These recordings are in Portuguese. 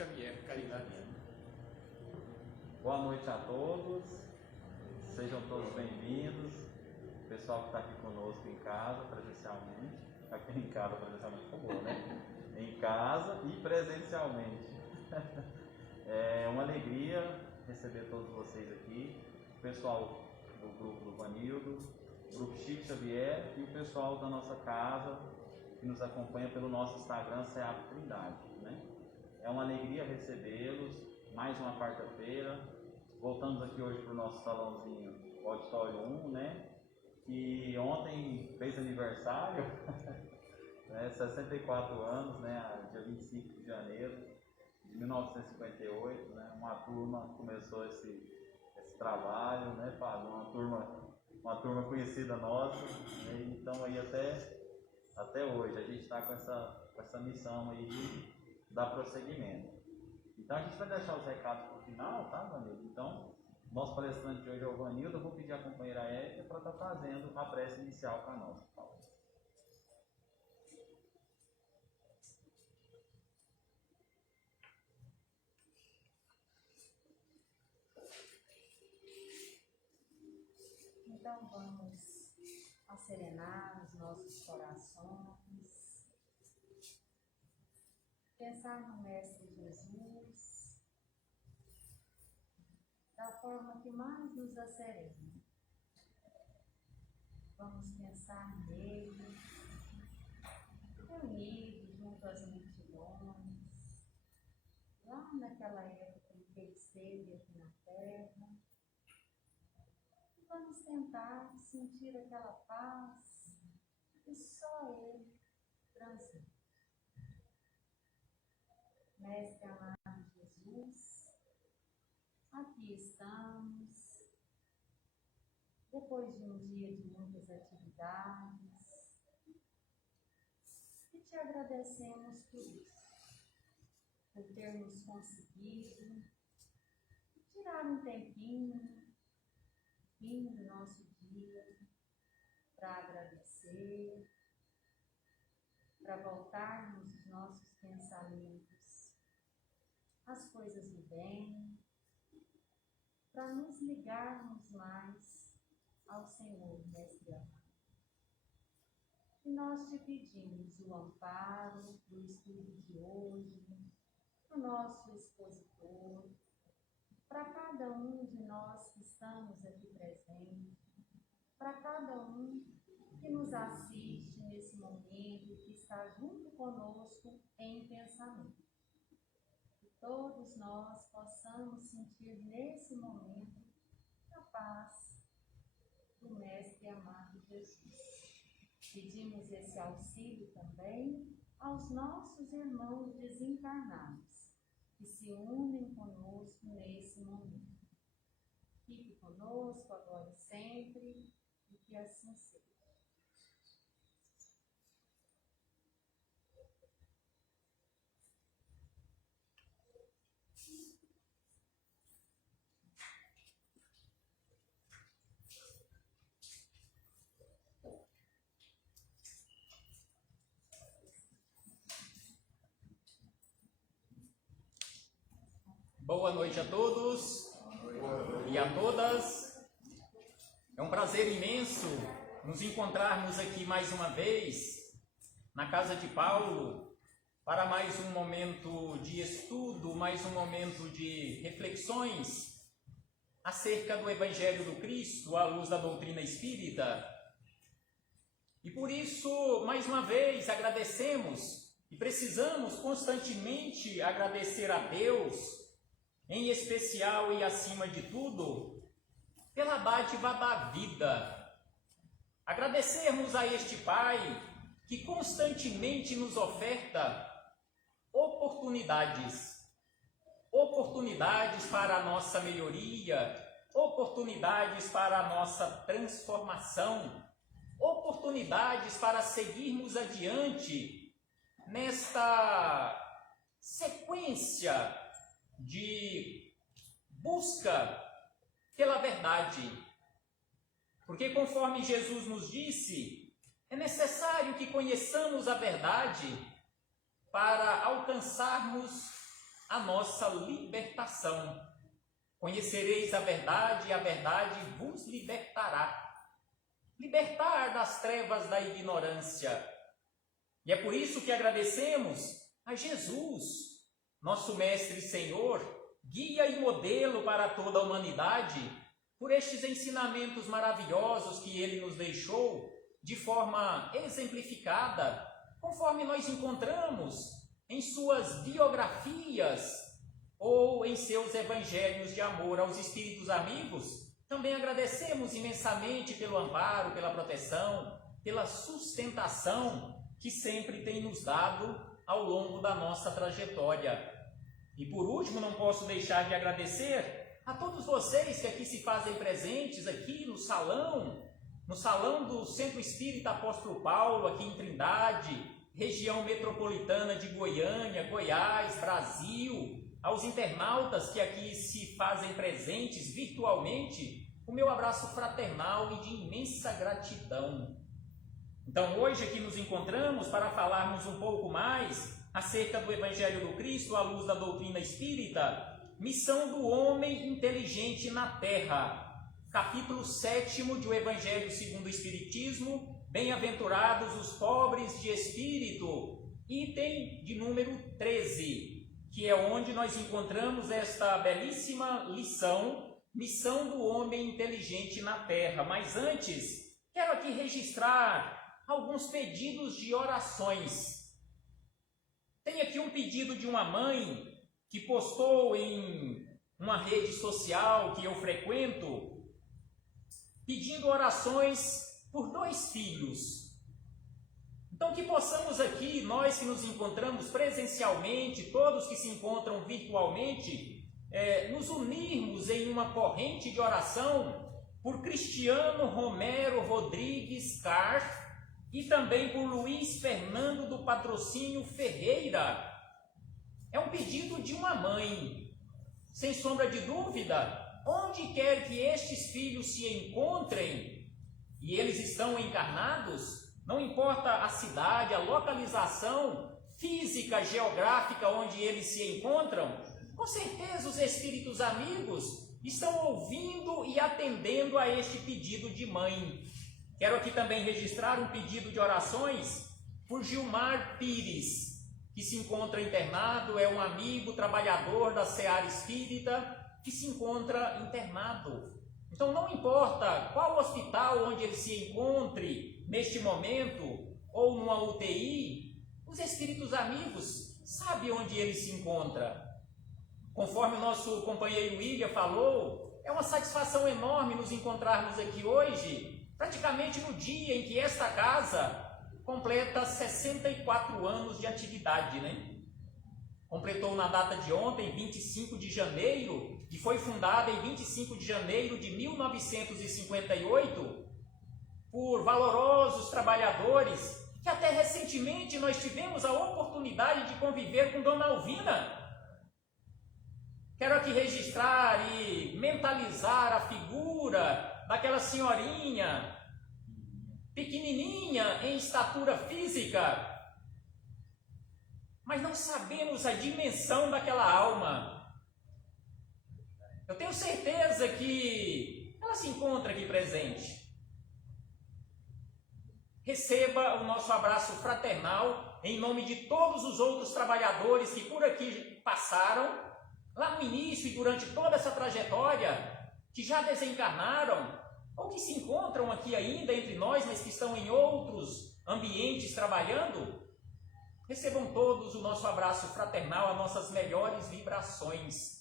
Xavier Caridadiano. Boa noite a todos, sejam todos bem-vindos. O pessoal que está aqui conosco em casa, presencialmente, aqui em casa presencialmente ficou bom, né? Em casa e presencialmente. É uma alegria receber todos vocês aqui, o pessoal do grupo do Vanildo, o grupo Chico Xavier e o pessoal da nossa casa que nos acompanha pelo nosso Instagram, SEAP Trindade, né? É uma alegria recebê-los, mais uma quarta-feira. Voltamos aqui hoje para o nosso salãozinho, o Auditório 1, né? Que ontem fez aniversário, né? 64 anos, né? Dia 25 de janeiro de 1958, né? Uma turma começou esse trabalho, né, Fábio? Uma turma conhecida nossa, né? Então aí até hoje a gente está com essa missão aí de dar prosseguimento. Então a gente vai deixar os recados para o final, tá, Vanildo? Então, nosso palestrante de hoje é o Vanildo. Eu vou pedir a companheira Érica para estar fazendo a prece inicial para nós, por favor. Então vamos acerenar os nossos corações, pensar no Mestre Jesus da forma que mais nos acerena. Vamos pensar nele, reunido junto às multidões, lá naquela época em que ele esteve aqui na terra. Vamos tentar sentir aquela paz que só ele transmite. Mestre amado Jesus, aqui estamos, depois de um dia de muitas atividades, e te agradecemos por isso, por termos conseguido tirar um tempinho fim do nosso dia para agradecer, para voltarmos os nossos pensamentos às coisas do bem, para nos ligarmos mais ao Senhor, Mestre amado. E nós te pedimos o amparo do estudo de hoje, do nosso expositor, para cada um de nós que estamos aqui presentes, para cada um que nos assiste nesse momento, que está junto conosco em pensamento. Que todos nós possamos sentir nesse momento a paz do Mestre amado Jesus. Pedimos esse auxílio também aos nossos irmãos desencarnados, que se unem conosco nesse momento. Fique conosco agora e sempre, e que assim seja. Boa noite a todos e a todas. É um prazer imenso nos encontrarmos aqui mais uma vez na casa de Paulo para mais um momento de estudo, mais um momento de reflexões acerca do Evangelho do Cristo à luz da doutrina espírita. E por isso, mais uma vez, agradecemos e precisamos constantemente agradecer a Deus, em especial e acima de tudo, pela dádiva da vida. Agradecermos a este Pai que constantemente nos oferta oportunidades para a nossa melhoria, oportunidades para a nossa transformação, oportunidades para seguirmos adiante nesta sequência de busca pela verdade. Porque conforme Jesus nos disse, é necessário que conheçamos a verdade para alcançarmos a nossa libertação. Conhecereis a verdade e a verdade vos libertará. Libertar das trevas da ignorância. E é por isso que agradecemos a Jesus, nosso Mestre e Senhor, guia e modelo para toda a humanidade, por estes ensinamentos maravilhosos que Ele nos deixou de forma exemplificada, conforme nós encontramos em suas biografias ou em seus evangelhos de amor aos espíritos amigos. Também agradecemos imensamente pelo amparo, pela proteção, pela sustentação que sempre tem nos dado ao longo da nossa trajetória. E por último, não posso deixar de agradecer a todos vocês que aqui se fazem presentes, aqui no salão do Centro Espírita Apóstolo Paulo, aqui em Trindade, região metropolitana de Goiânia, Goiás, Brasil, aos internautas que aqui se fazem presentes virtualmente, o meu abraço fraternal e de imensa gratidão. Então hoje aqui nos encontramos para falarmos um pouco mais acerca do Evangelho do Cristo à luz da doutrina espírita, missão do homem inteligente na Terra, capítulo 7º do Evangelho segundo o Espiritismo, bem-aventurados os pobres de espírito, item de número 13, que é onde nós encontramos esta belíssima lição, missão do homem inteligente na Terra. Mas antes, quero aqui registrar alguns pedidos de orações. Tem aqui um pedido de uma mãe que postou em uma rede social que eu frequento, pedindo orações por 2 filhos. Então que possamos aqui, nós que nos encontramos presencialmente, todos que se encontram virtualmente, nos unirmos em uma corrente de oração por Cristiano Romero Rodrigues Carf e também por Luiz Fernando do Patrocínio Ferreira. É um pedido de uma mãe. Sem sombra de dúvida, onde quer que estes filhos se encontrem, e eles estão encarnados, não importa a cidade, a localização física, geográfica onde eles se encontram, com certeza os espíritos amigos estão ouvindo e atendendo a este pedido de mãe. Quero aqui também registrar um pedido de orações por Gilmar Pires, que se encontra internado, é um amigo trabalhador da Seara Espírita, que se encontra internado. Então não importa qual hospital onde ele se encontre neste momento, ou numa UTI, os espíritos amigos sabem onde ele se encontra. Conforme o nosso companheiro William falou, é uma satisfação enorme nos encontrarmos aqui hoje, praticamente no dia em que esta casa completa 64 anos de atividade, né? Completou na data de ontem, 25 de janeiro, e foi fundada em 25 de janeiro de 1958 por valorosos trabalhadores que até recentemente nós tivemos a oportunidade de conviver com Dona Alvina. Quero aqui registrar e mentalizar a figura daquela senhorinha pequenininha em estatura física, mas não sabemos a dimensão daquela alma. Eu tenho certeza que ela se encontra aqui presente. Receba o nosso abraço fraternal em nome de todos os outros trabalhadores que por aqui passaram, lá no início e durante toda essa trajetória, que já desencarnaram, ou que se encontram aqui ainda entre nós, mas que estão em outros ambientes trabalhando. Recebam todos o nosso abraço fraternal, as nossas melhores vibrações.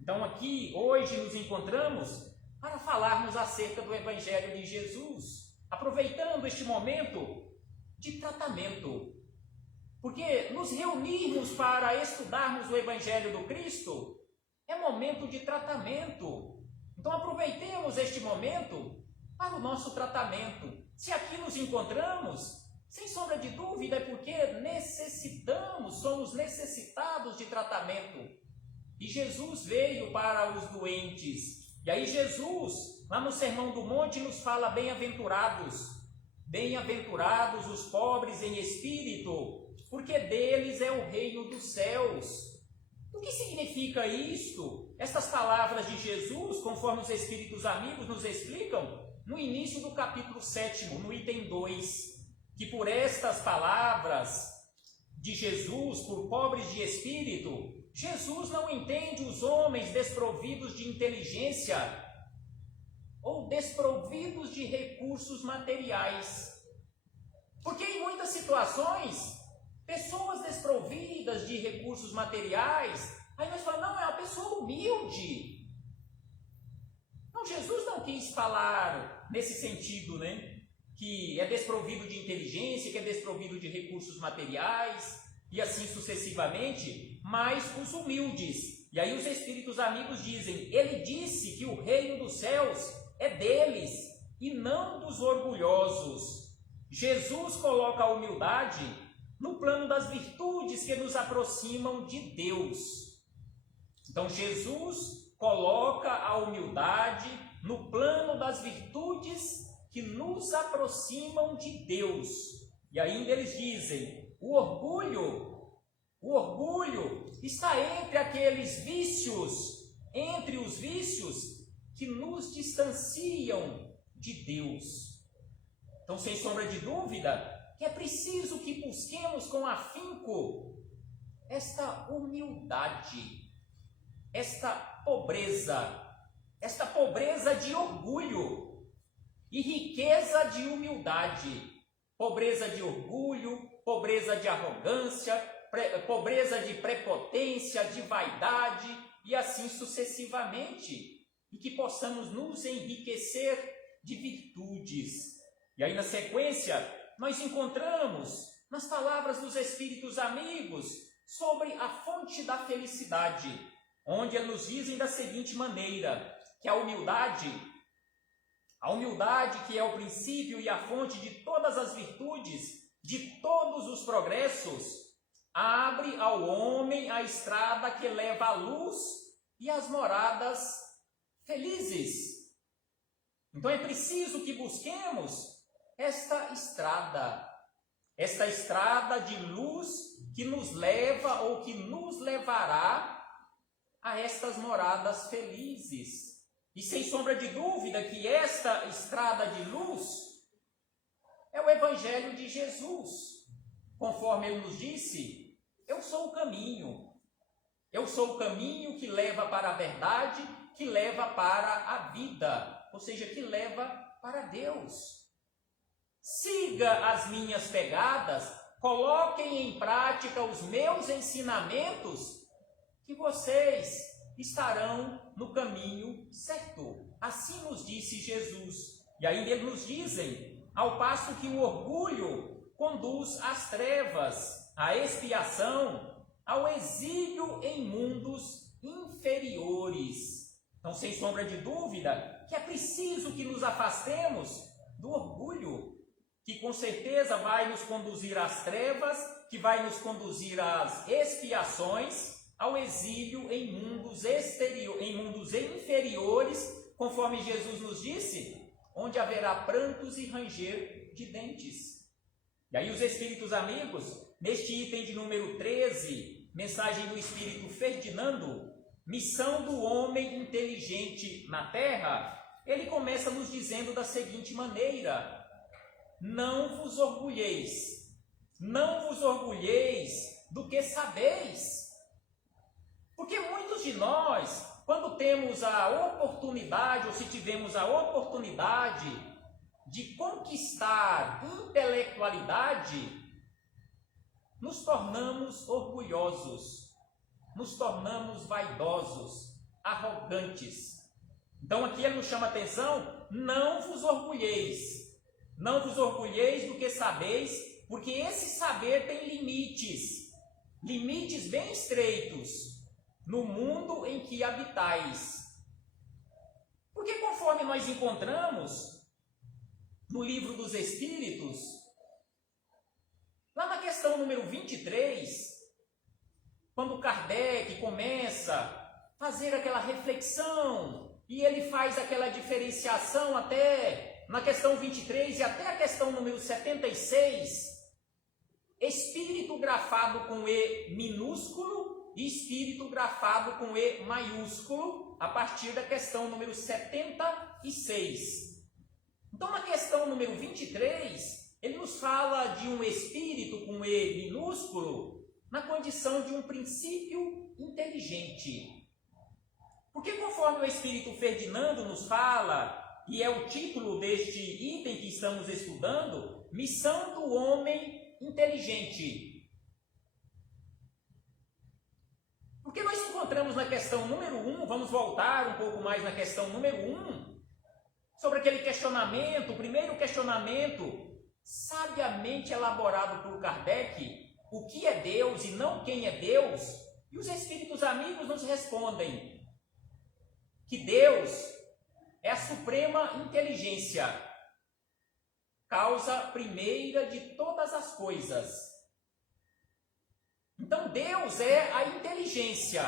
Então aqui, hoje, nos encontramos para falarmos acerca do Evangelho de Jesus, aproveitando este momento de tratamento. Porque nos reunirmos para estudarmos o Evangelho do Cristo é momento de tratamento. Então aproveitemos este momento para o nosso tratamento. Se aqui nos encontramos, sem sombra de dúvida, é porque somos necessitados de tratamento. E Jesus veio para os doentes. E aí Jesus, lá no Sermão do Monte, nos fala: bem-aventurados, bem-aventurados os pobres em espírito, porque deles é o reino dos céus. O que significa isto? Estas palavras de Jesus, conforme os Espíritos amigos nos explicam, no início do capítulo 7, no item 2, que por estas palavras de Jesus, por pobres de espírito, Jesus não entende os homens desprovidos de inteligência ou desprovidos de recursos materiais. Porque em muitas situações, pessoas desprovidas de recursos materiais, aí nós falamos, não, é uma pessoa humilde. Não, Jesus não quis falar nesse sentido, né? Que é desprovido de inteligência, que é desprovido de recursos materiais, e assim sucessivamente, mas os humildes. E aí os Espíritos amigos dizem, ele disse que o reino dos céus é deles, e não dos orgulhosos. Jesus coloca a humildade no plano das virtudes que nos aproximam de Deus. Então Jesus coloca a humildade no plano das virtudes que nos aproximam de Deus. E ainda eles dizem, o orgulho está entre aqueles vícios, entre os vícios que nos distanciam de Deus. Então, sem sombra de dúvida, que é preciso que busquemos com afinco esta humildade, esta pobreza de orgulho e riqueza de humildade, pobreza de orgulho, pobreza de arrogância, pobreza de prepotência, de vaidade e assim sucessivamente, e que possamos nos enriquecer de virtudes. E aí na sequência nós encontramos nas palavras dos Espíritos amigos sobre a fonte da felicidade, onde eles nos dizem da seguinte maneira, que a humildade que é o princípio e a fonte de todas as virtudes, de todos os progressos, abre ao homem a estrada que leva à luz e às moradas felizes. Então é preciso que busquemos esta estrada de luz que nos leva ou que nos levará a estas moradas felizes. E sem sombra de dúvida que esta estrada de luz é o Evangelho de Jesus. Conforme ele nos disse, eu sou o caminho. Eu sou o caminho que leva para a verdade, que leva para a vida, ou seja, que leva para Deus. Siga as minhas pegadas, coloquem em prática os meus ensinamentos, que vocês estarão no caminho certo. Assim nos disse Jesus. E ainda eles nos dizem, ao passo que o orgulho conduz às trevas, à expiação, ao exílio em mundos inferiores. Então, sem sombra de dúvida, que é preciso que nos afastemos do orgulho, que com certeza vai nos conduzir às trevas, que vai nos conduzir às expiações, ao exílio em mundos inferiores, conforme Jesus nos disse, onde haverá prantos e ranger de dentes. E aí os Espíritos amigos, neste item de número 13, mensagem do Espírito Ferdinando, missão do homem inteligente na Terra, ele começa nos dizendo da seguinte maneira, não vos orgulheis do que sabeis. Porque muitos de nós, quando temos a oportunidade, ou se tivemos a oportunidade de conquistar intelectualidade, nos tornamos orgulhosos, nos tornamos vaidosos, arrogantes. Então aqui ele nos chama a atenção, não vos orgulheis do que sabeis, porque esse saber tem limites bem estreitos, no mundo em que habitais. Porque conforme nós encontramos no Livro dos Espíritos, lá na questão número 23, quando Kardec começa a fazer aquela reflexão, e ele faz aquela diferenciação até na questão 23 e até a questão número 76, espírito grafado com E minúsculo, e espírito grafado com E maiúsculo, a partir da questão número 76. Então, na questão número 23, ele nos fala de um espírito com E minúsculo na condição de um princípio inteligente. Porque conforme o Espírito Ferdinando nos fala, e é o título deste item que estamos estudando, missão do homem inteligente. Porque nós encontramos na questão número 1, vamos voltar um pouco mais na questão número 1, sobre aquele questionamento, o primeiro questionamento, sabiamente elaborado por Kardec, o que é Deus e não quem é Deus, e os espíritos amigos nos respondem que Deus é a suprema inteligência, causa primeira de todas as coisas. Então Deus é a inteligência.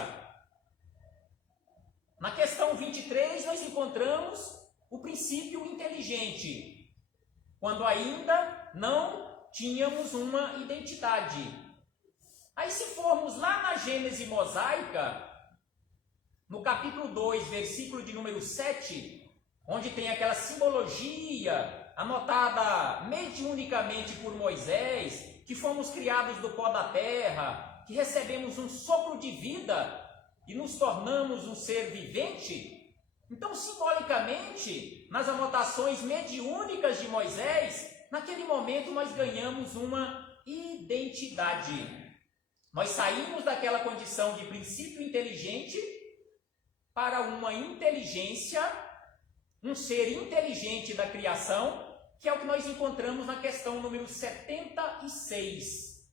Na questão 23 nós encontramos o princípio inteligente, quando ainda não tínhamos uma identidade. Aí se formos lá na Gênese mosaica, no capítulo 2, versículo de número 7, onde tem aquela simbologia anotada mediunicamente por Moisés, que fomos criados do pó da terra, que recebemos um sopro de vida e nos tornamos um ser vivente. Então, simbolicamente, nas anotações mediúnicas de Moisés, naquele momento nós ganhamos uma identidade. Nós saímos daquela condição de princípio inteligente para uma inteligência, um ser inteligente da criação, que é o que nós encontramos na questão número 76.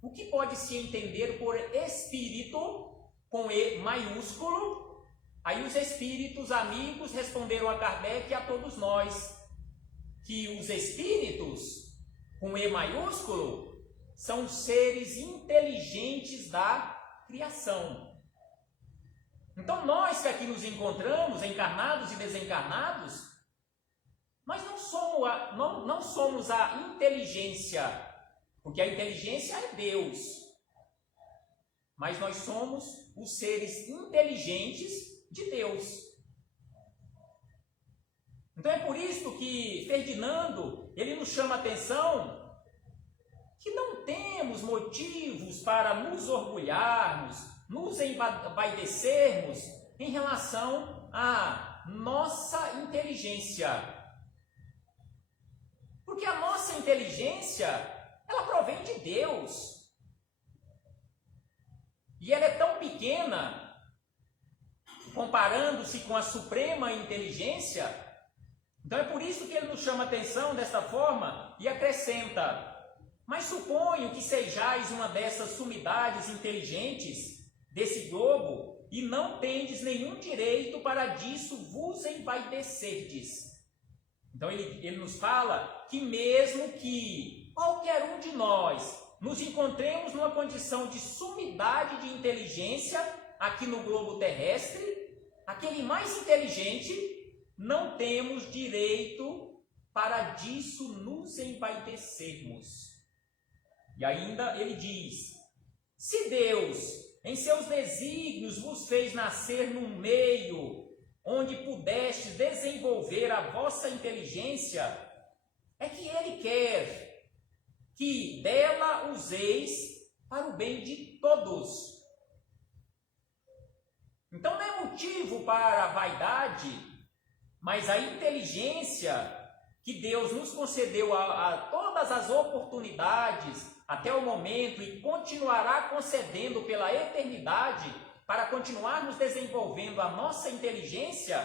O que pode se entender por espírito com E maiúsculo? Aí os espíritos amigos responderam a Kardec e a todos nós que os espíritos com E maiúsculo são seres inteligentes da criação. Então nós que aqui nos encontramos, encarnados e desencarnados, nós não somos a inteligência, porque a inteligência é Deus, mas nós somos os seres inteligentes de Deus. Então é por isso que Ferdinando, ele nos chama a atenção que não temos motivos para nos orgulharmos, nos envaidecermos em relação à nossa inteligência. Porque a nossa inteligência, ela provém de Deus. E ela é tão pequena, comparando-se com a suprema inteligência. Então é por isso que ele nos chama a atenção desta forma e acrescenta: mas suponho que sejais uma dessas sumidades inteligentes desse globo e não tendes nenhum direito para disso vos envaidecerdes. Então ele nos fala que mesmo que qualquer um de nós nos encontremos numa condição de sumidade de inteligência aqui no globo terrestre, aquele mais inteligente, não temos direito para disso nos envaidecermos. E ainda ele diz: se Deus em seus desígnios vos fez nascer num meio onde pudestes desenvolver a vossa inteligência, é que Ele quer que dela useis para o bem de todos. Então não é motivo para a vaidade, mas a inteligência que Deus nos concedeu a todas as oportunidades até o momento e continuará concedendo pela eternidade para continuarmos desenvolvendo a nossa inteligência,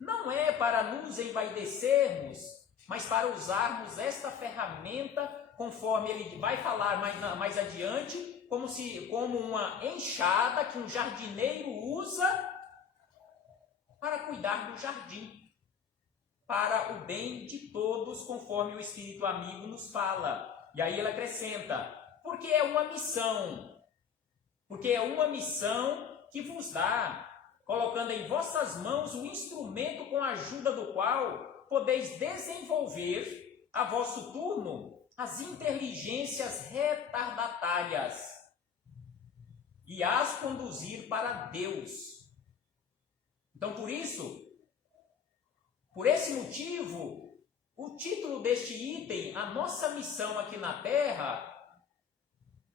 não é para nos envaidecermos, mas para usarmos esta ferramenta, conforme ele vai falar mais adiante, como uma enxada que um jardineiro usa para cuidar do jardim, para o bem de todos, conforme o Espírito amigo nos fala. E aí ele acrescenta: porque é uma missão que vos dá, colocando em vossas mãos o instrumento com a ajuda do qual podeis desenvolver a vosso turno as inteligências retardatárias. e as conduzir para Deus. Então, por esse motivo, o título deste item, a nossa missão aqui na Terra,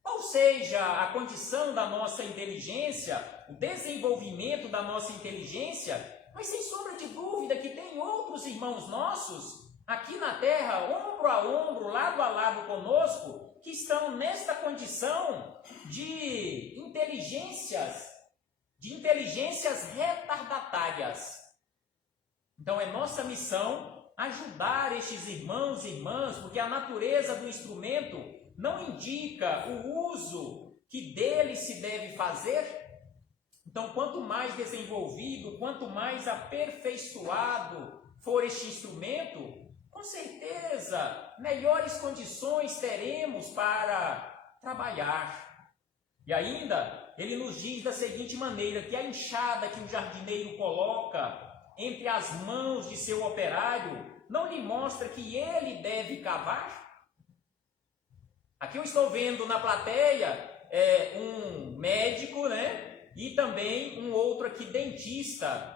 qual seja a condição da nossa inteligência, o desenvolvimento da nossa inteligência, mas sem sombra de dúvida que tem outros irmãos nossos aqui na Terra, ombro a ombro, lado a lado conosco, que estão nesta condição de inteligências retardatárias. Então é nossa missão ajudar estes irmãos e irmãs, porque a natureza do instrumento não indica o uso que dele se deve fazer. Então, quanto mais desenvolvido, quanto mais aperfeiçoado for este instrumento, com certeza, melhores condições teremos para trabalhar. E ainda, ele nos diz da seguinte maneira, que a enxada que o jardineiro coloca entre as mãos de seu operário, não lhe mostra que ele deve cavar? Aqui eu estou vendo na plateia um médico, né? E também um outro aqui, dentista,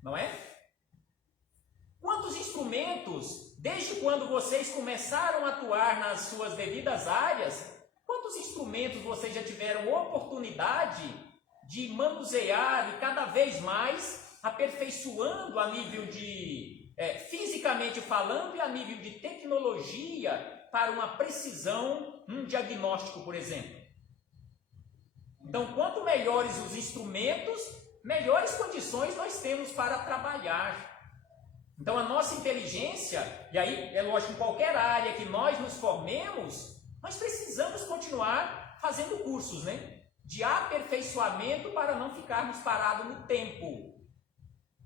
não é? Quantos instrumentos, desde quando vocês começaram a atuar nas suas devidas áreas, quantos instrumentos vocês já tiveram oportunidade de manusear e cada vez mais aperfeiçoando a nível de, fisicamente falando, e a nível de tecnologia para uma precisão, um diagnóstico, por exemplo? Então, quanto melhores os instrumentos, melhores condições nós temos para trabalhar. Então, a nossa inteligência, e aí é lógico, em qualquer área que nós nos formemos, nós precisamos continuar fazendo cursos, né? De aperfeiçoamento para não ficarmos parados no tempo.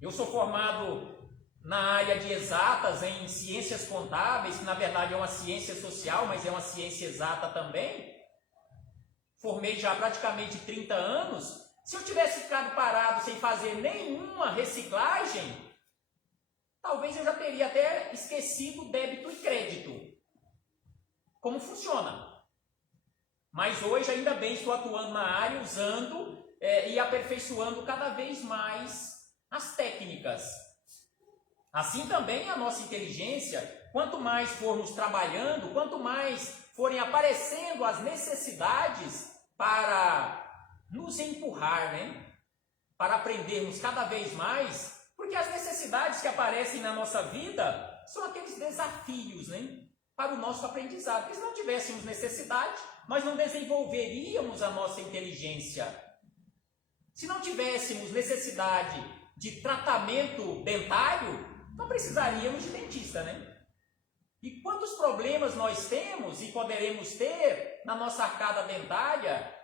Eu sou formado na área de exatas, em ciências contábeis, que na verdade é uma ciência social, mas é uma ciência exata também. Formei já há praticamente 30 anos. Se eu tivesse ficado parado sem fazer nenhuma reciclagem, talvez eu já teria até esquecido débito e crédito. Como funciona? Mas hoje, ainda bem, estou atuando na área, usando e aperfeiçoando cada vez mais as técnicas. Assim também a nossa inteligência, quanto mais formos trabalhando, quanto mais forem aparecendo as necessidades para nos empurrar, né? Para aprendermos cada vez mais, porque as necessidades que aparecem na nossa vida são aqueles desafios, né? Para o nosso aprendizado. Porque se não tivéssemos necessidade, nós não desenvolveríamos a nossa inteligência. Se não tivéssemos necessidade de tratamento dentário, não precisaríamos de dentista, né? E quantos problemas nós temos e poderemos ter na nossa arcada dentária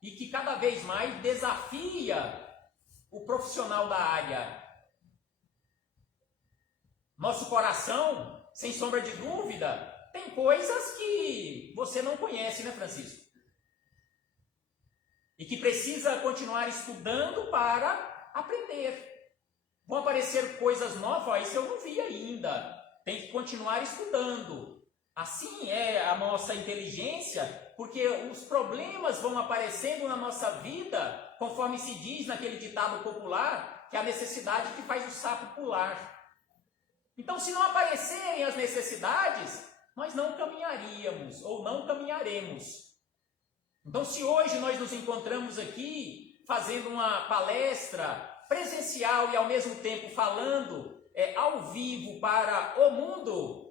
e que cada vez mais desafia o profissional da área. Nosso coração, sem sombra de dúvida, tem coisas que você não conhece, né, Francisco? E que precisa continuar estudando para aprender. Vão aparecer coisas novas, isso eu não vi ainda. Tem que continuar estudando. Assim é a nossa inteligência, porque os problemas vão aparecendo na nossa vida, conforme se diz naquele ditado popular, que é a necessidade que faz o sapo pular. Então, se não aparecerem as necessidades, nós não caminharíamos ou não caminharemos. Então, se hoje nós nos encontramos aqui fazendo uma palestra presencial e ao mesmo tempo falando ao vivo para o mundo,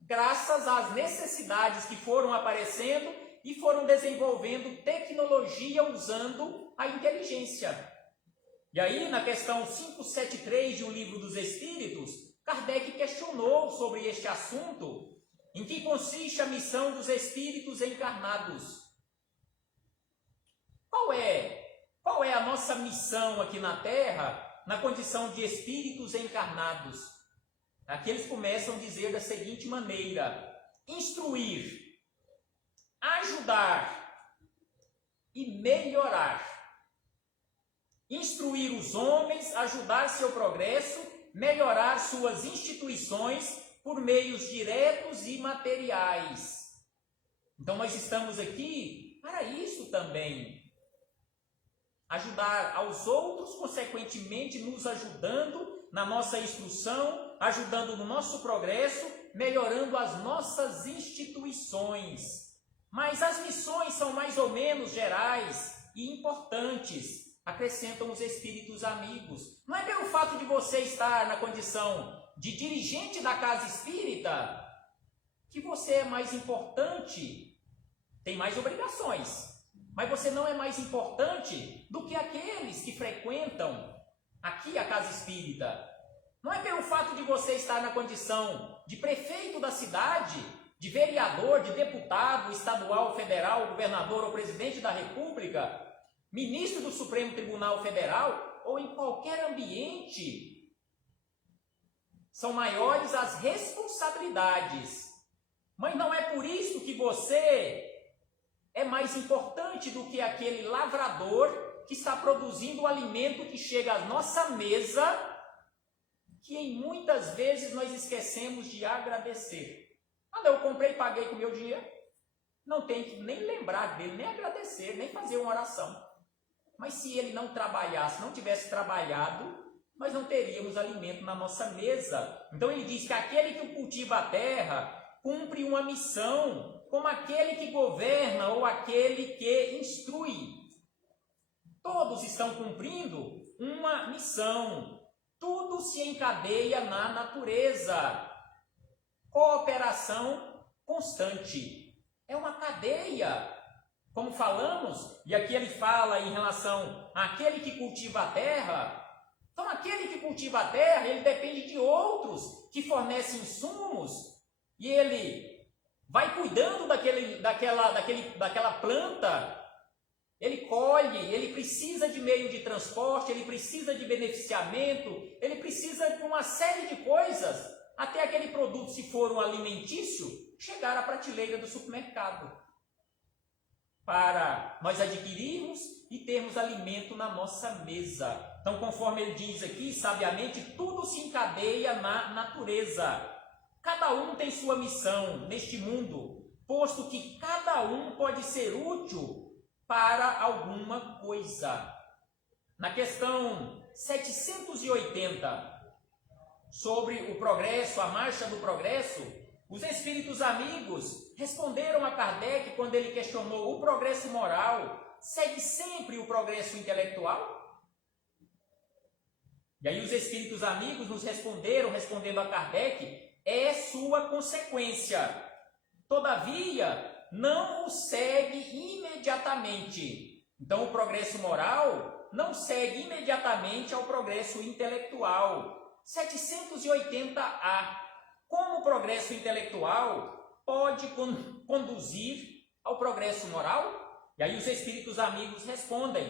graças às necessidades que foram aparecendo e foram desenvolvendo tecnologia usando a inteligência. E aí, na questão 573 de O Livro dos Espíritos, Kardec questionou sobre este assunto, em que consiste a missão dos espíritos encarnados. Qual é a nossa missão aqui na Terra, na condição de espíritos encarnados? Aqui eles começam a dizer da seguinte maneira: instruir, ajudar e melhorar. Instruir os homens, ajudar seu progresso, melhorar suas instituições por meios diretos e materiais. Então nós estamos aqui para isso, também. Ajudar aos outros, consequentemente nos ajudando na nossa instrução, ajudando no nosso progresso, melhorando as nossas instituições. Mas as missões são mais ou menos gerais e importantes, acrescentam os espíritos amigos. Não é pelo fato de você estar na condição de dirigente da casa espírita que você é mais importante, tem mais obrigações, mas você não é mais importante do que aqueles que frequentam aqui a casa espírita. Não é pelo fato de você estar na condição de prefeito da cidade, de vereador, de deputado estadual, federal, governador ou presidente da República, ministro do Supremo Tribunal Federal ou em qualquer ambiente. São maiores as responsabilidades. Mas não é por isso que você é mais importante do que aquele lavrador que está produzindo o alimento que chega à nossa mesa, que em muitas vezes nós esquecemos de agradecer. Quando eu comprei e paguei com o meu dinheiro, não tem que nem lembrar dele, nem agradecer, nem fazer uma oração. Mas se ele não trabalhasse, não tivesse trabalhado, nós não teríamos alimento na nossa mesa. Então ele diz que aquele que cultiva a terra cumpre uma missão, como aquele que governa ou aquele que instrui. Todos estão cumprindo uma missão. Tudo se encadeia na natureza. Cooperação constante. É uma cadeia. Como falamos, e aqui ele fala em relação àquele que cultiva a terra. Então, aquele que cultiva a terra, ele depende de outros que fornecem insumos. E ele vai cuidando daquela planta. Ele colhe, ele precisa de meio de transporte, ele precisa de beneficiamento, ele precisa de uma série de coisas, até aquele produto, se for um alimentício, chegar à prateleira do supermercado, para nós adquirirmos e termos alimento na nossa mesa. Então, conforme ele diz aqui, sabiamente, tudo se encadeia na natureza. Cada um tem sua missão neste mundo, posto que cada um pode ser útil para alguma coisa. Na questão 780, sobre o progresso, a marcha do progresso, os espíritos amigos responderam a Kardec quando ele questionou: o progresso moral segue sempre o progresso intelectual? E aí os espíritos amigos nos responderam, respondendo a Kardec: é sua consequência. Todavia, não o segue imediatamente. Então, o progresso moral não segue imediatamente ao progresso intelectual. 780A. Como o progresso intelectual pode conduzir ao progresso moral? E aí os espíritos amigos respondem: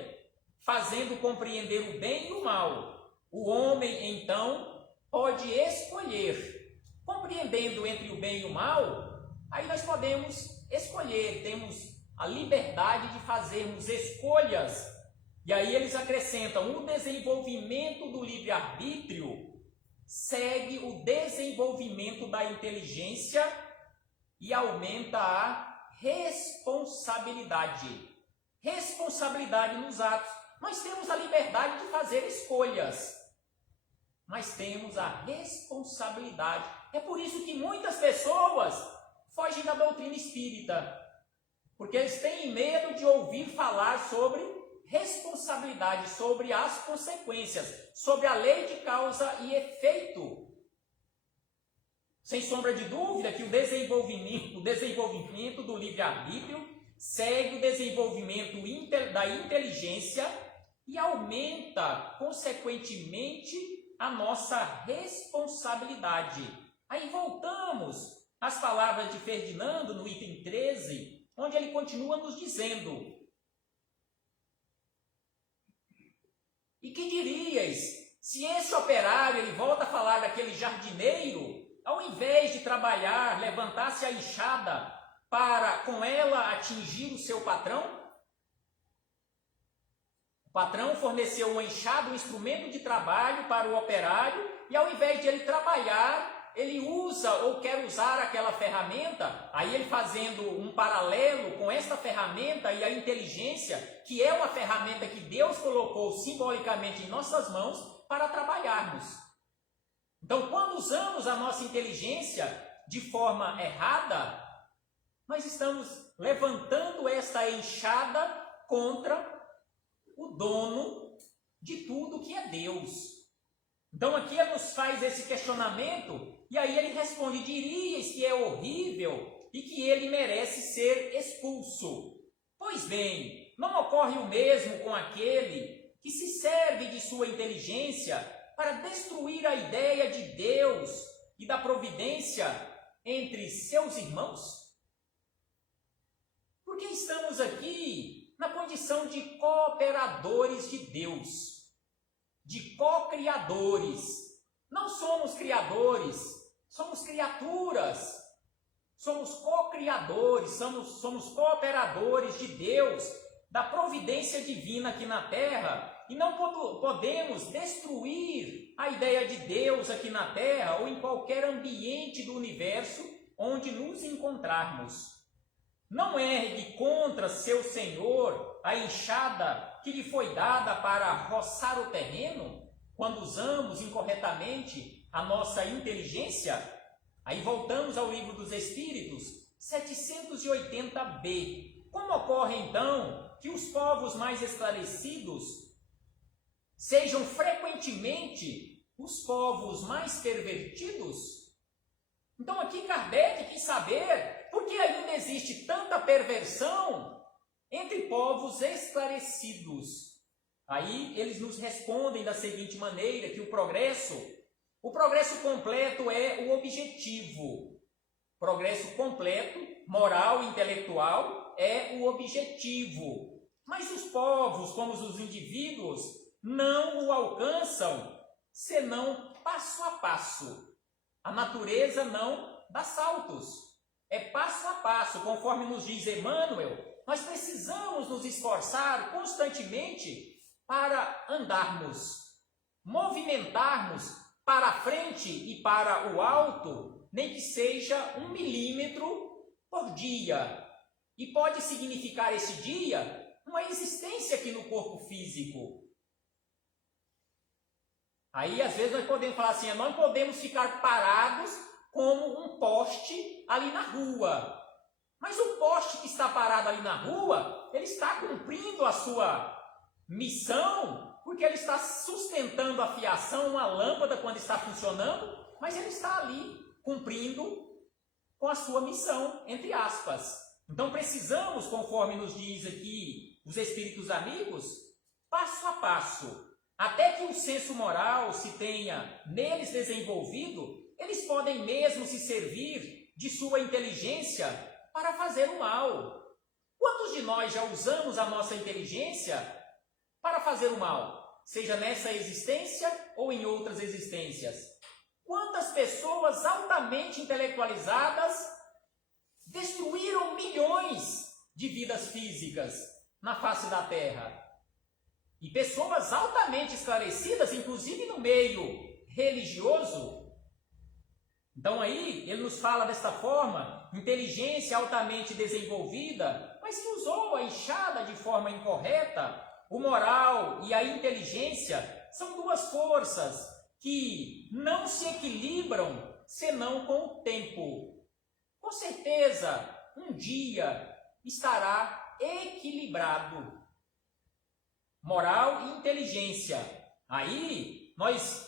fazendo compreender o bem e o mal, o homem, então, pode escolher. Compreendendo entre o bem e o mal, aí nós podemos escolher, temos a liberdade de fazermos escolhas. E aí eles acrescentam: o desenvolvimento do livre-arbítrio segue o desenvolvimento da inteligência e aumenta a responsabilidade. Responsabilidade nos atos. Nós temos a liberdade de fazer escolhas, mas temos a responsabilidade. É por isso que muitas pessoas fogem da doutrina espírita, porque eles têm medo de ouvir falar sobre responsabilidade, sobre as consequências, sobre a lei de causa e efeito. Sem sombra de dúvida que o desenvolvimento do livre-arbítrio segue o desenvolvimento da inteligência e aumenta, consequentemente, a nossa responsabilidade. Aí voltamos às palavras de Ferdinando no item 13, onde ele continua nos dizendo: e que dirias se esse operário, ele volta a falar daquele jardineiro, ao invés de trabalhar, levantasse a enxada para com ela atingir o seu patrão? O patrão forneceu uma enxada, um instrumento de trabalho para o operário, e ao invés de ele trabalhar, ele usa ou quer usar aquela ferramenta, aí ele fazendo um paralelo com esta ferramenta e a inteligência, que é uma ferramenta que Deus colocou simbolicamente em nossas mãos para trabalharmos. Então, quando usamos a nossa inteligência de forma errada, nós estamos levantando esta enxada contra o dono de tudo que é Deus. Então aqui ele nos faz esse questionamento e aí ele responde: dirias que é horrível e que ele merece ser expulso. Pois bem, não ocorre o mesmo com aquele que se serve de sua inteligência para destruir a ideia de Deus e da providência entre seus irmãos? Porque estamos aqui na condição de cooperadores de Deus, de co-criadores. Não somos criadores, somos criaturas. Somos co-criadores, somos cooperadores de Deus, da providência divina aqui na terra. E não podemos destruir a ideia de Deus aqui na terra ou em qualquer ambiente do universo onde nos encontrarmos. Não ergue contra seu Senhor a enxada que lhe foi dada para roçar o terreno, quando usamos incorretamente a nossa inteligência? Aí voltamos ao Livro dos Espíritos, 780b. Como ocorre então que os povos mais esclarecidos sejam frequentemente os povos mais pervertidos? Então aqui Kardec quis saber por que ainda existe tanta perversão entre povos esclarecidos. Aí eles nos respondem da seguinte maneira, que o progresso completo é o objetivo. Progresso completo, moral e intelectual, é o objetivo. Mas os povos, como os indivíduos, não o alcançam senão passo a passo. A natureza não dá saltos. É passo a passo, conforme nos diz Emmanuel. Nós precisamos nos esforçar constantemente para andarmos, movimentarmos para a frente e para o alto, nem que seja 1 milímetro por dia. E pode significar esse dia uma existência aqui no corpo físico. Aí, às vezes, nós podemos falar assim: não podemos ficar parados como um poste ali na rua. Mas o poste que está parado ali na rua, ele está cumprindo a sua missão, porque ele está sustentando a fiação, uma lâmpada quando está funcionando, mas ele está ali cumprindo com a sua missão, entre aspas. Então precisamos, conforme nos diz aqui os Espíritos Amigos, passo a passo, até que o senso moral se tenha neles desenvolvido, eles podem mesmo se servir de sua inteligência para fazer o mal. Quantos de nós já usamos a nossa inteligência para fazer o mal, seja nessa existência ou em outras existências? Quantas pessoas altamente intelectualizadas destruíram milhões de vidas físicas na face da Terra? E pessoas altamente esclarecidas, inclusive no meio religioso. Então aí ele nos fala desta forma: inteligência altamente desenvolvida, mas que usou a enxada de forma incorreta. O moral e a inteligência são duas forças que não se equilibram senão com o tempo. Com certeza, um dia estará equilibrado. Moral e inteligência. Aí nós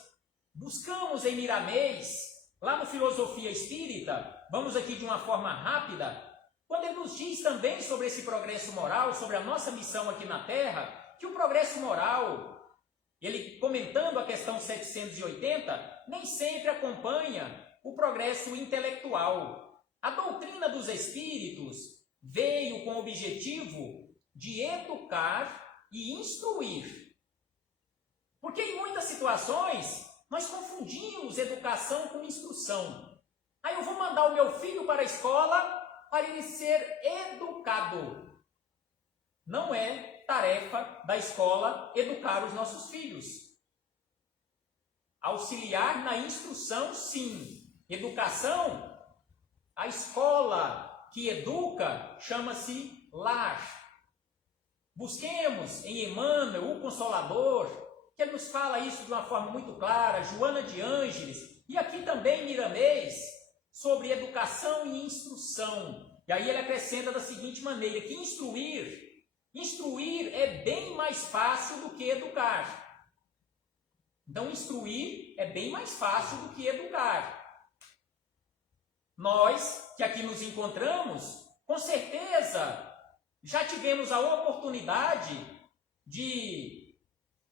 buscamos em Miramês, lá no Filosofia Espírita, vamos aqui de uma forma rápida, quando ele nos diz também sobre esse progresso moral, sobre a nossa missão aqui na Terra, que o progresso moral, ele comentando a questão 780, nem sempre acompanha o progresso intelectual. A doutrina dos Espíritos veio com o objetivo de educar e instruir. Porque em muitas situações nós confundimos educação com instrução. Aí eu vou mandar o meu filho para a escola para ele ser educado. Não é tarefa da escola educar os nossos filhos. Auxiliar na instrução, sim, Educação, a escola que educa chama-se lar. Busquemos em Emmanuel, o Consolador, que ele nos fala isso de uma forma muito clara, Joana de Ângeles, e aqui também Miramês, sobre educação e instrução. E aí ele acrescenta da seguinte maneira, que instruir é bem mais fácil do que educar. Então, instruir é bem mais fácil do que educar. Nós, que aqui nos encontramos, com certeza já tivemos a oportunidade de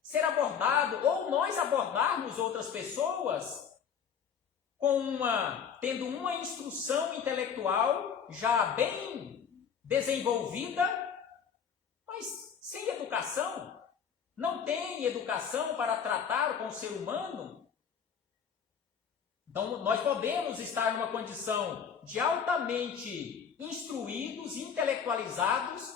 ser abordado, ou nós abordarmos outras pessoas tendo uma instrução intelectual já bem desenvolvida, mas sem educação. Não tem educação para tratar com o ser humano. Então, nós podemos estar numa condição de altamente instruídos, intelectualizados,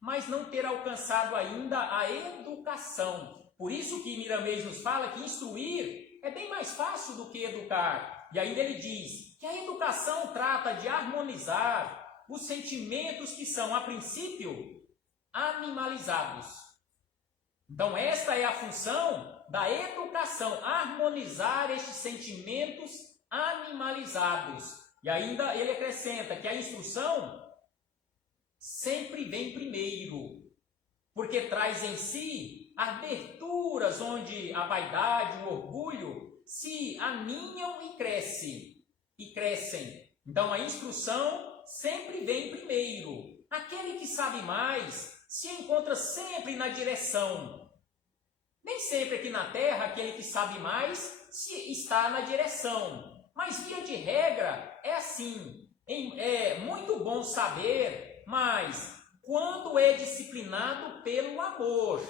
mas não ter alcançado ainda a educação. Por isso que Miramês nos fala que instruir é bem mais fácil do que educar. E ainda ele diz que a educação trata de harmonizar os sentimentos que são, a princípio, animalizados. Então, esta é a função da educação, harmonizar estes sentimentos animalizados. E ainda ele acrescenta que a instrução sempre vem primeiro, porque traz em si aberturas onde a vaidade, o orgulho se aninham e crescem. Então a instrução sempre vem primeiro. Aquele que sabe mais se encontra sempre na direção. Nem sempre aqui na Terra aquele que sabe mais está na direção. Mas via de regra é assim. É muito bom saber, mas quando é disciplinado pelo amor.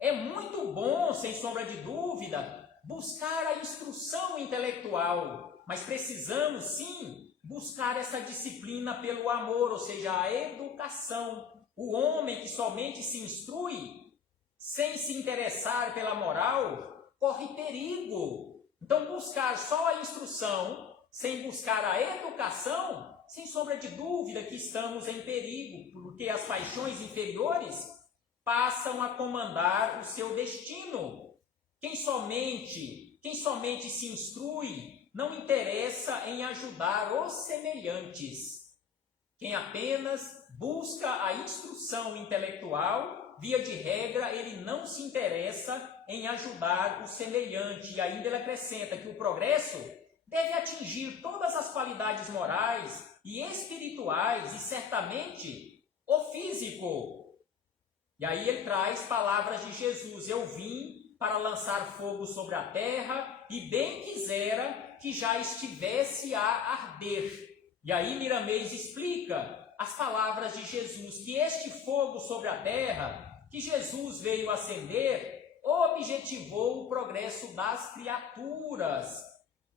É muito bom, sem sombra de dúvida, buscar a instrução intelectual, mas precisamos sim buscar essa disciplina pelo amor, ou seja, a educação. O homem que somente se instrui sem se interessar pela moral corre perigo. Então, buscar só a instrução sem buscar a educação, sem sombra de dúvida que estamos em perigo, porque as paixões inferiores passam a comandar o seu destino. Quem somente se instrui não interessa em ajudar os semelhantes. Quem apenas busca a instrução intelectual, via de regra, ele não se interessa em ajudar o semelhante. E ainda ele acrescenta que o progresso deve atingir todas as qualidades morais e espirituais e certamente o físico. E aí ele traz palavras de Jesus: eu vim para lançar fogo sobre a terra, e bem quisera que já estivesse a arder. E aí Miramês explica as palavras de Jesus, que este fogo sobre a terra, que Jesus veio acender, objetivou o progresso das criaturas.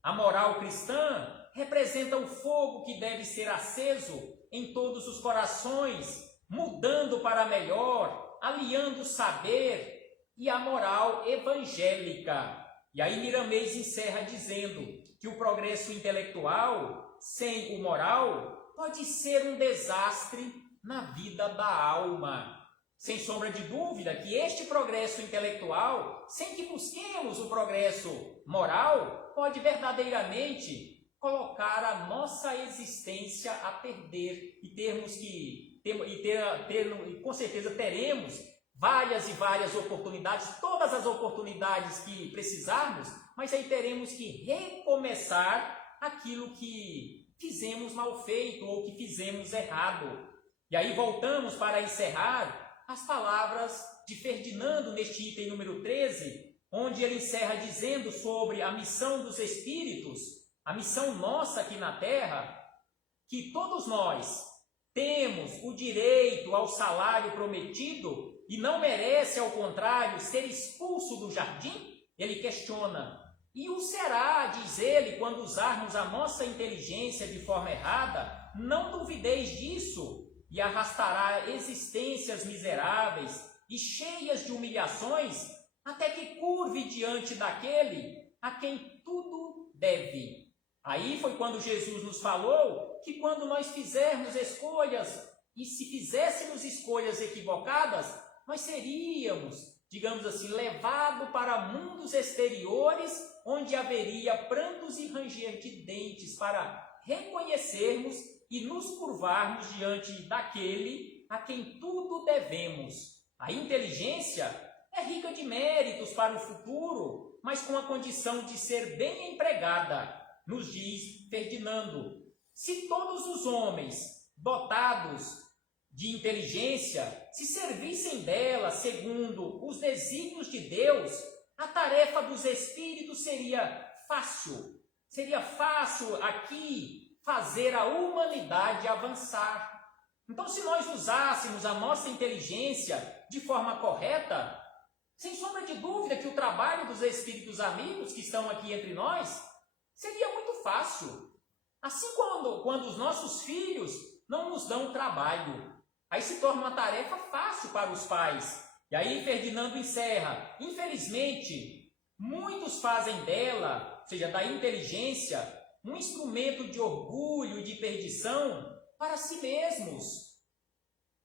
A moral cristã representa o fogo que deve ser aceso em todos os corações, mudando para melhor, aliando o saber e a moral evangélica. E aí Miramês encerra dizendo que o progresso intelectual sem o moral pode ser um desastre na vida da alma. Sem sombra de dúvida que este progresso intelectual, sem que busquemos o progresso moral, pode verdadeiramente colocar a nossa existência a perder e com certeza teremos várias e várias oportunidades, todas as oportunidades que precisarmos, mas aí teremos que recomeçar aquilo que fizemos mal feito ou que fizemos errado. E aí voltamos para encerrar as palavras de Ferdinando neste item número 13, onde ele encerra dizendo sobre a missão dos espíritos, a missão nossa aqui na Terra, que todos nós temos o direito ao salário prometido e não merece, ao contrário, ser expulso do jardim. Ele questiona: e o será, diz ele, quando usarmos a nossa inteligência de forma errada? Não duvideis disso, e arrastará existências miseráveis e cheias de humilhações, até que curve diante daquele a quem tudo deve. Aí foi quando Jesus nos falou que quando nós fizermos escolhas, e se fizéssemos escolhas equivocadas, nós seríamos, digamos assim, levados para mundos exteriores, onde haveria prantos e ranger de dentes para reconhecermos e nos curvarmos diante daquele a quem tudo devemos. A inteligência é rica de méritos para o futuro, mas com a condição de ser bem empregada, nos diz Ferdinando. Se todos os homens dotados de inteligência se servissem dela segundo os desígnios de Deus, a tarefa dos espíritos seria fácil. Seria fácil aqui fazer a humanidade avançar. Então, se nós usássemos a nossa inteligência de forma correta, sem sombra de dúvida que o trabalho dos espíritos amigos que estão aqui entre nós seria muito fácil. Assim quando os nossos filhos não nos dão trabalho, aí se torna uma tarefa fácil para os pais. E aí Ferdinando encerra: infelizmente, muitos fazem dela, ou seja, da inteligência, um instrumento de orgulho e de perdição para si mesmos.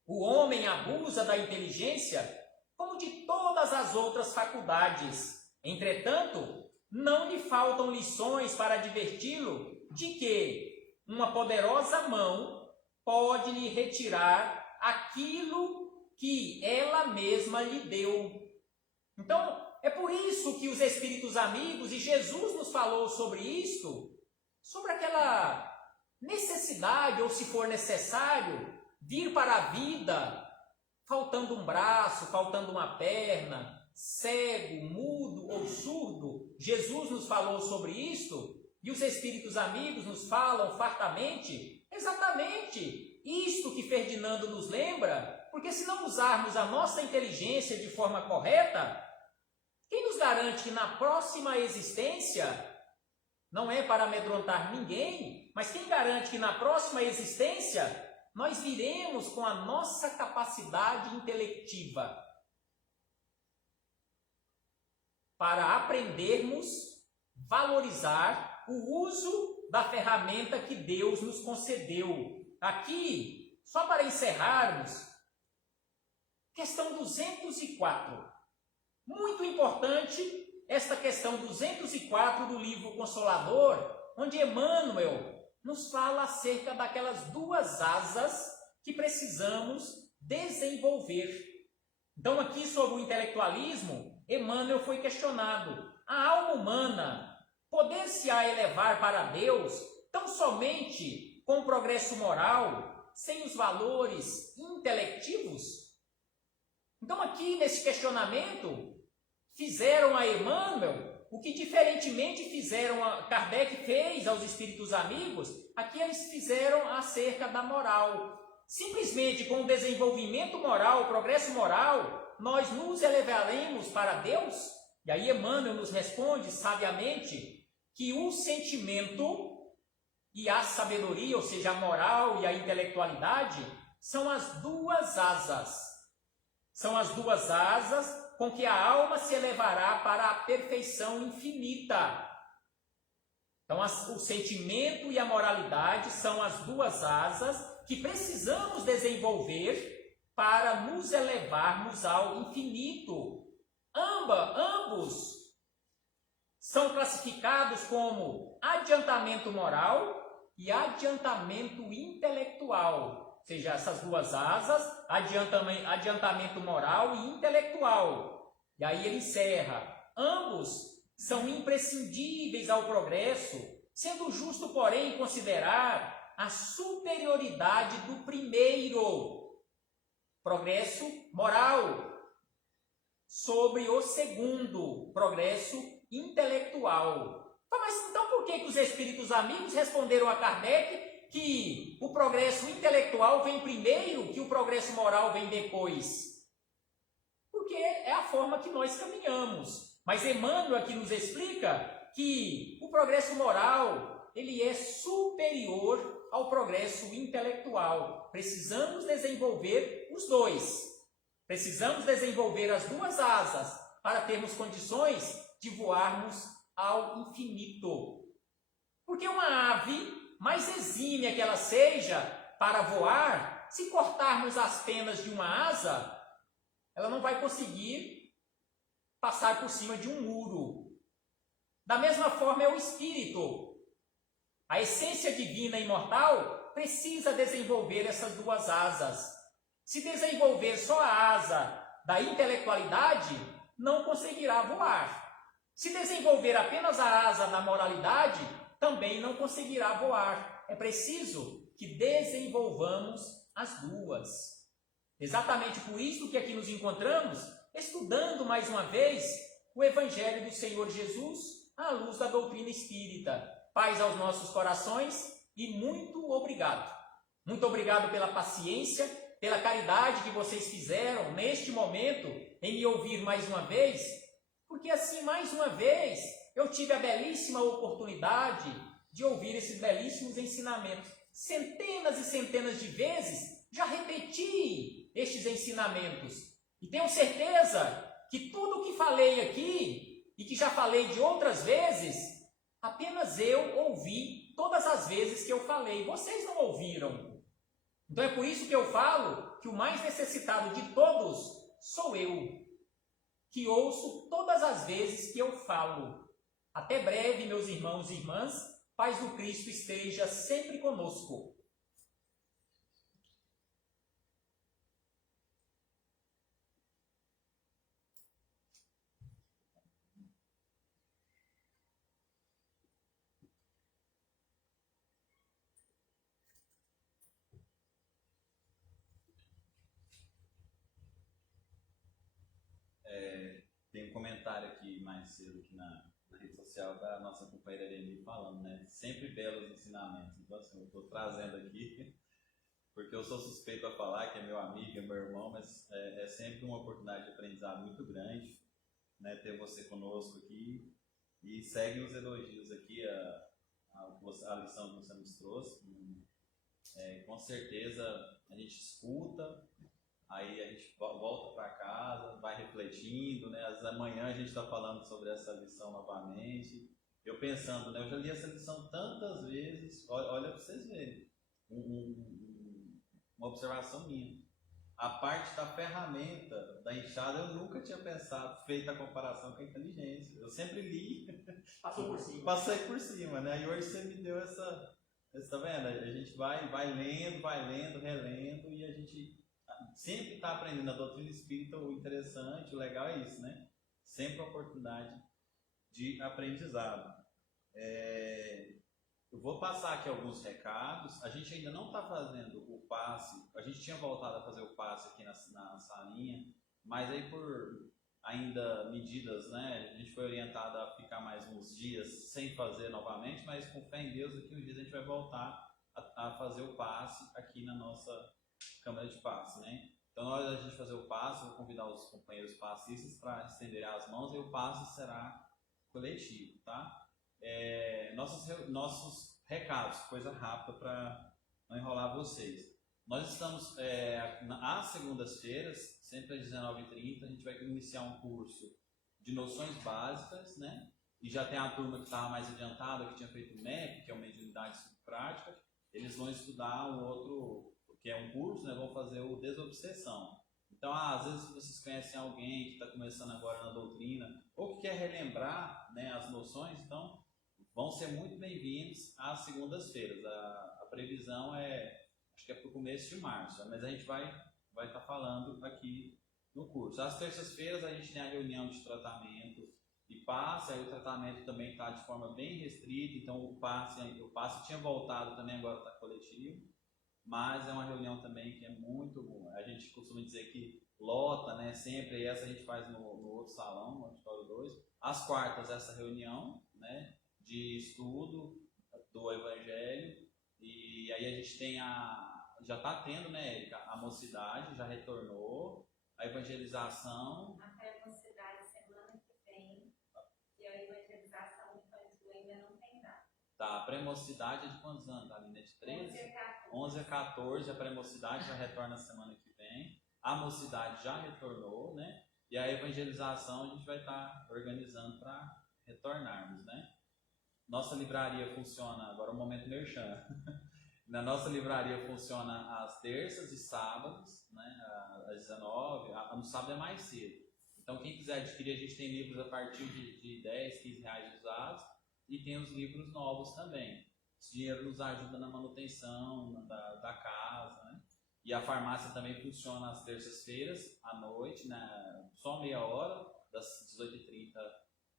O homem abusa da inteligência como de todas as outras faculdades. Entretanto, não lhe faltam lições para adverti-lo de que uma poderosa mão pode lhe retirar aquilo que ela mesma lhe deu. Então, é por isso que os espíritos amigos, e Jesus nos falou sobre isso, sobre aquela necessidade, ou se for necessário, vir para a vida faltando um braço, faltando uma perna, cego, mudo ou surdo. Jesus nos falou sobre isso, e os espíritos amigos nos falam fartamente exatamente isto que Ferdinando nos lembra, porque se não usarmos a nossa inteligência de forma correta, quem nos garante que na próxima existência, não é para amedrontar ninguém, mas quem garante que na próxima existência nós viremos com a nossa capacidade intelectiva para aprendermos, valorizar o uso da ferramenta que Deus nos concedeu. Aqui, só para encerrarmos, questão 204. Muito importante esta questão 204 do livro Consolador, onde Emmanuel nos fala acerca daquelas duas asas que precisamos desenvolver. Então, aqui sobre o intelectualismo, Emmanuel foi questionado: a alma humana poder-se-á elevar para Deus tão somente com o progresso moral, sem os valores intelectivos? Então, aqui nesse questionamento, fizeram a Emmanuel o que diferentemente Kardec fez aos espíritos amigos. Aqui eles fizeram acerca da moral. Simplesmente com o desenvolvimento moral, o progresso moral, nós nos elevaremos para Deus? E aí Emmanuel nos responde sabiamente que o sentimento e a sabedoria, ou seja, a moral e a intelectualidade, são as duas asas. São as duas asas com que a alma se elevará para a perfeição infinita. Então, o sentimento e a moralidade são as duas asas que precisamos desenvolver para nos elevarmos ao infinito. Ambos são classificados como adiantamento moral e adiantamento intelectual. Ou seja, essas duas asas, adiantamento moral e intelectual. E aí ele encerra: ambos são imprescindíveis ao progresso, sendo justo, porém, considerar a superioridade do primeiro, progresso moral, sobre o segundo, progresso intelectual. Mas então por que os espíritos amigos responderam a Kardec que o progresso intelectual vem primeiro, que o progresso moral vem depois? Porque é a forma que nós caminhamos. Mas Emmanuel aqui nos explica que o progresso moral, ele é superior ao progresso intelectual. Precisamos desenvolver os dois. Precisamos desenvolver as duas asas para termos condições de voarmos ao infinito. Porque uma ave, mais exímia que ela seja para voar, se cortarmos as penas de uma asa, ela não vai conseguir passar por cima de um muro. Da mesma forma é o espírito. A essência divina e imortal precisa desenvolver essas duas asas. Se desenvolver só a asa da intelectualidade, não conseguirá voar. Se desenvolver apenas a asa da moralidade, também não conseguirá voar. É preciso que desenvolvamos as duas. Exatamente por isso que aqui nos encontramos, estudando mais uma vez o Evangelho do Senhor Jesus à luz da doutrina espírita. Paz aos nossos corações e muito obrigado. Muito obrigado pela paciência, pela caridade que vocês fizeram neste momento em me ouvir mais uma vez, porque assim, mais uma vez, eu tive a belíssima oportunidade de ouvir esses belíssimos ensinamentos. Centenas e centenas de vezes já repeti estes ensinamentos e tenho certeza que tudo o que falei aqui e que já falei de outras vezes, apenas eu ouvi todas as vezes que eu falei. Vocês não ouviram. Então é por isso que eu falo que o mais necessitado de todos sou eu, que ouço todas as vezes que eu falo. Até breve, meus irmãos e irmãs, paz do Cristo esteja sempre conosco. Tem um comentário aqui mais cedo aqui na rede social da nossa companheira Eleni falando, né? Sempre belos ensinamentos. Então, assim, eu estou trazendo aqui, porque eu sou suspeito a falar, que é meu amigo, é meu irmão, mas é sempre uma oportunidade de aprendizado muito grande, né? Ter você conosco aqui. E segue os elogios aqui, a lição que você nos trouxe. Com certeza a gente escuta, aí a gente volta para casa, vai refletindo, né? Às vezes amanhã a gente está falando sobre essa lição novamente. Eu pensando, né? Eu já li essa lição tantas vezes, olha para vocês verem, uma observação minha. A parte da ferramenta, da enxada, eu nunca tinha pensado, feito a comparação com a inteligência. Eu sempre li, passei por cima, né? E hoje você me deu essa, tá vendo? A gente vai lendo, relendo, e a gente sempre está aprendendo a doutrina espírita. O interessante, o legal é isso, né? Sempre a oportunidade de aprendizado. Eu vou passar aqui alguns recados. A gente ainda não está fazendo o passe. A gente tinha voltado a fazer o passe aqui na salinha, mas aí por ainda medidas, né? A gente foi orientado a ficar mais uns dias sem fazer novamente, mas com fé em Deus, daqui uns dias a gente vai voltar a fazer o passe aqui na nossa câmara de passe, né? Então, na hora da gente fazer o passe, eu vou convidar os companheiros passistas para estender as mãos, e o passe será coletivo, tá? Nossos recados, coisa rápida para não enrolar vocês. Nós estamos às segundas-feiras, sempre às 19h30, a gente vai iniciar um curso de noções básicas, né? E já tem a turma que estava mais adiantada, que tinha feito o MEP, que é uma mediunidade subprática. Eles vão estudar um outro, que é um curso, né? Vão fazer o desobsessão. Então, às vezes vocês conhecem alguém que está começando agora na doutrina, ou que quer relembrar, né, as noções, então vão ser muito bem-vindos às segundas-feiras. A previsão acho que é para o começo de março, mas a gente vai estar falando aqui no curso. Às terças-feiras a gente tem a reunião de tratamento e passe, aí o tratamento também está de forma bem restrita, então o passe tinha voltado também, agora está coletivo, mas é uma reunião também que é muito boa. A gente costuma dizer que lota, né, sempre, e essa a gente faz no outro salão, no auditório 2. Às quartas, essa reunião, né, de estudo do Evangelho, e aí a gente tem já está tendo, né, Érica, a mocidade, já retornou, a evangelização. A pré-mocidade semana que vem, e a evangelização infantil ainda não tem data. Tá, a pré-mocidade é de quantos anos, Aline? De 13? 11 a 14, a pré-mocidade já retorna semana que vem, a mocidade já retornou, né, e a evangelização a gente vai estar organizando para retornarmos, né. nossa livraria funciona, agora o momento merchan. Na nossa livraria funciona às terças e sábados, né, às 19, no sábado é mais cedo. Então quem quiser adquirir, a gente tem livros a partir de 10, 15 reais usados e tem os livros novos também. Esse dinheiro nos ajuda na manutenção da casa, né? E a farmácia também funciona às terças-feiras à noite, né, só meia hora, das 18h30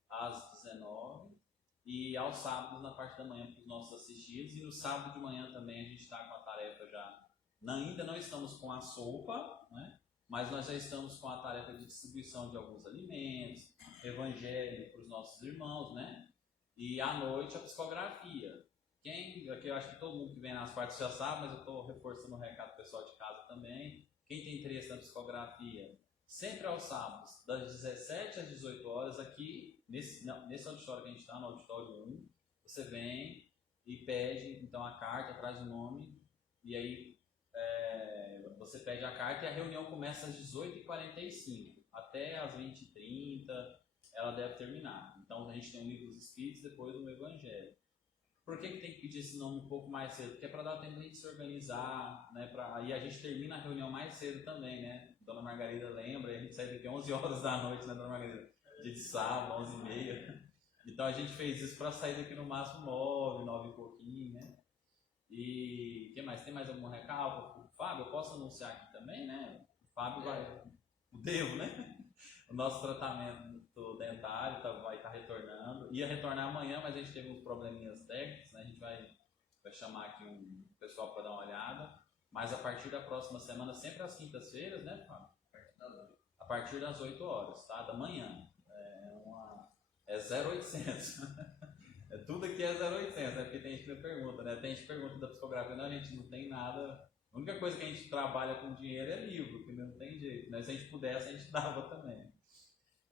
às 19h. E aos sábados na parte da manhã para os nossos assistidos, e no sábado de manhã também a gente está com a tarefa já, ainda não estamos com a sopa, né? Mas nós já estamos com a tarefa de distribuição de alguns alimentos, evangelho para os nossos irmãos, né? E à noite a psicografia. Aqui eu acho que todo mundo que vem nas partes já sabe, mas eu estou reforçando o recado pessoal de casa também. Quem tem interesse na psicografia, sempre aos sábados, das 17 às 18 horas, aqui nesse auditório que a gente está, no auditório 1, você vem e pede então a carta, traz o nome, e aí você pede a carta e a reunião começa às 18h45, até às 20h30 ela deve terminar. Então a gente tem um livro dos Espíritos, depois um Evangelho. Por que tem que pedir esse nome um pouco mais cedo? Porque é para dar tempo de a gente se organizar, né? Aí a gente termina a reunião mais cedo também, né? Dona Margarida lembra, e a gente sai daqui 11 horas da noite, né, Dona Margarida? Dia de sábado, 11h30. Então a gente fez isso para sair daqui no máximo 9 e pouquinho, né? E o que mais? Tem mais algum recado? O Fábio, eu posso anunciar aqui também, né? O Fábio devo, né? O nosso tratamento dentário vai estar retornando. Ia retornar amanhã, mas a gente teve uns probleminhas técnicos, né? A gente vai chamar aqui um pessoal para dar uma olhada. Mas a partir da próxima semana, sempre às quintas-feiras, né, Fábio? A partir das 8 horas, tá? Da manhã. É 0800. Tudo aqui é 0800, né? Porque tem gente que pergunta, né? Tem gente que pergunta da psicografia, não, a gente não tem nada. A única coisa que a gente trabalha com dinheiro é livro, que não tem jeito, né? Se a gente pudesse, a gente dava também.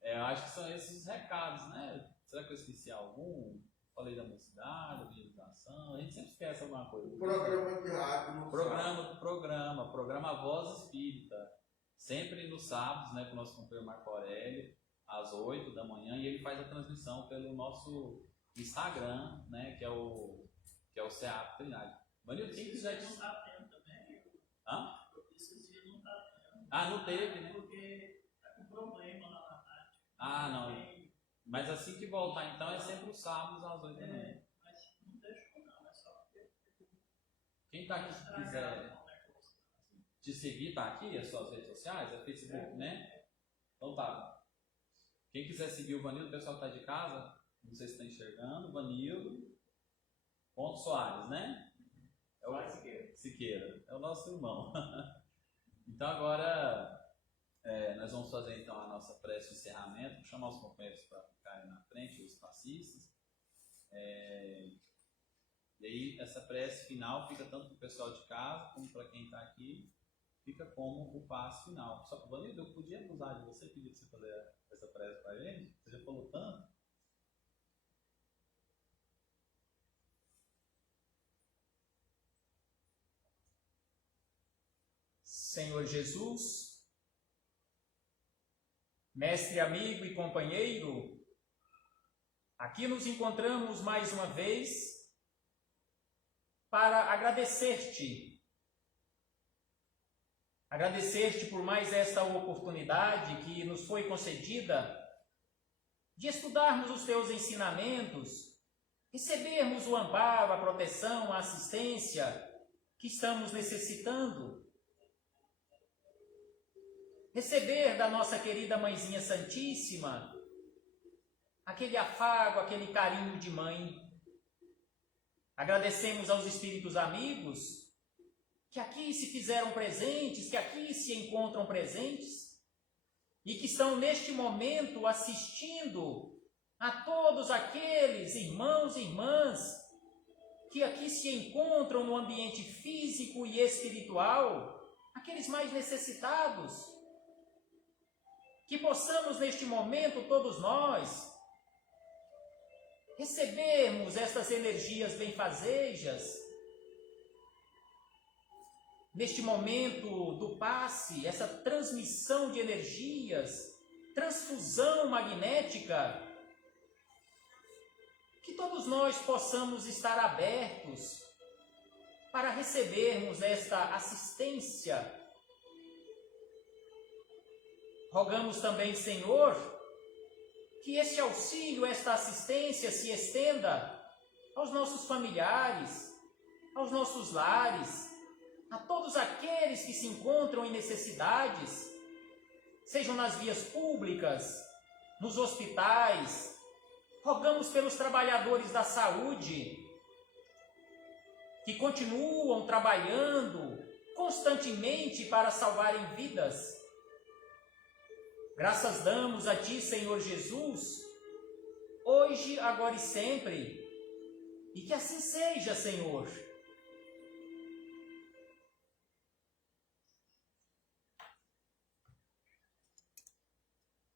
Eu acho que são esses os recados, né? Será que eu esqueci algum? Falei da mocidade, da evangelização, a gente sempre esquece alguma coisa. Programa de rádio. Programa Voz Espírita. Sempre nos sábados, né? Com o nosso companheiro Marco Aurélio, às 8 da manhã, e ele faz a transmissão pelo nosso Instagram, né? Que é o CEAP Trindade. Vanildo, quem quiser. Não está tendo também. Hã? Esses dias não está tendo. Ah, não teve, né? Porque está com problema lá na tarde. Ah, não. Mas assim que voltar, então, é sempre os sábados às 8 da manhã. Mas não deixou, não. É só porque. Quem tá aqui quiser te seguir, tá aqui, as suas redes sociais, é Facebook, né? Então tá. Quem quiser seguir o Vanildo, o pessoal que tá de casa, não sei se está enxergando, Vanildo.Soares, né? É o Siqueira. É o nosso irmão. Então agora nós vamos fazer então a nossa prece de encerramento. Vou chamar os companheiros para ficarem na frente, os passistas. E aí essa prece final fica tanto para o pessoal de casa como para quem está aqui, fica como o passo final. Só que, Vanildo, eu podia abusar de você, pedir para você fazer essa prece para a gente? Você já falou tanto? Senhor Jesus, mestre, amigo e companheiro, aqui nos encontramos mais uma vez para agradecer-te por mais esta oportunidade que nos foi concedida de estudarmos os teus ensinamentos, recebermos o amparo, a proteção, a assistência que estamos necessitando, receber da nossa querida Mãezinha Santíssima aquele afago, aquele carinho de mãe. Agradecemos aos espíritos amigos que aqui se fizeram presentes, que aqui se encontram presentes e que estão neste momento assistindo a todos aqueles irmãos e irmãs que aqui se encontram no ambiente físico e espiritual, aqueles mais necessitados. Que possamos neste momento, todos nós, recebermos estas energias benfazejas, neste momento do passe, essa transmissão de energias, transfusão magnética, que todos nós possamos estar abertos para recebermos esta assistência. Rogamos também, Senhor, que este auxílio, esta assistência se estenda aos nossos familiares, aos nossos lares, a todos aqueles que se encontram em necessidades, sejam nas vias públicas, nos hospitais. Rogamos pelos trabalhadores da saúde, que continuam trabalhando constantemente para salvarem vidas. Graças damos a Ti, Senhor Jesus, hoje, agora e sempre. E que assim seja, Senhor.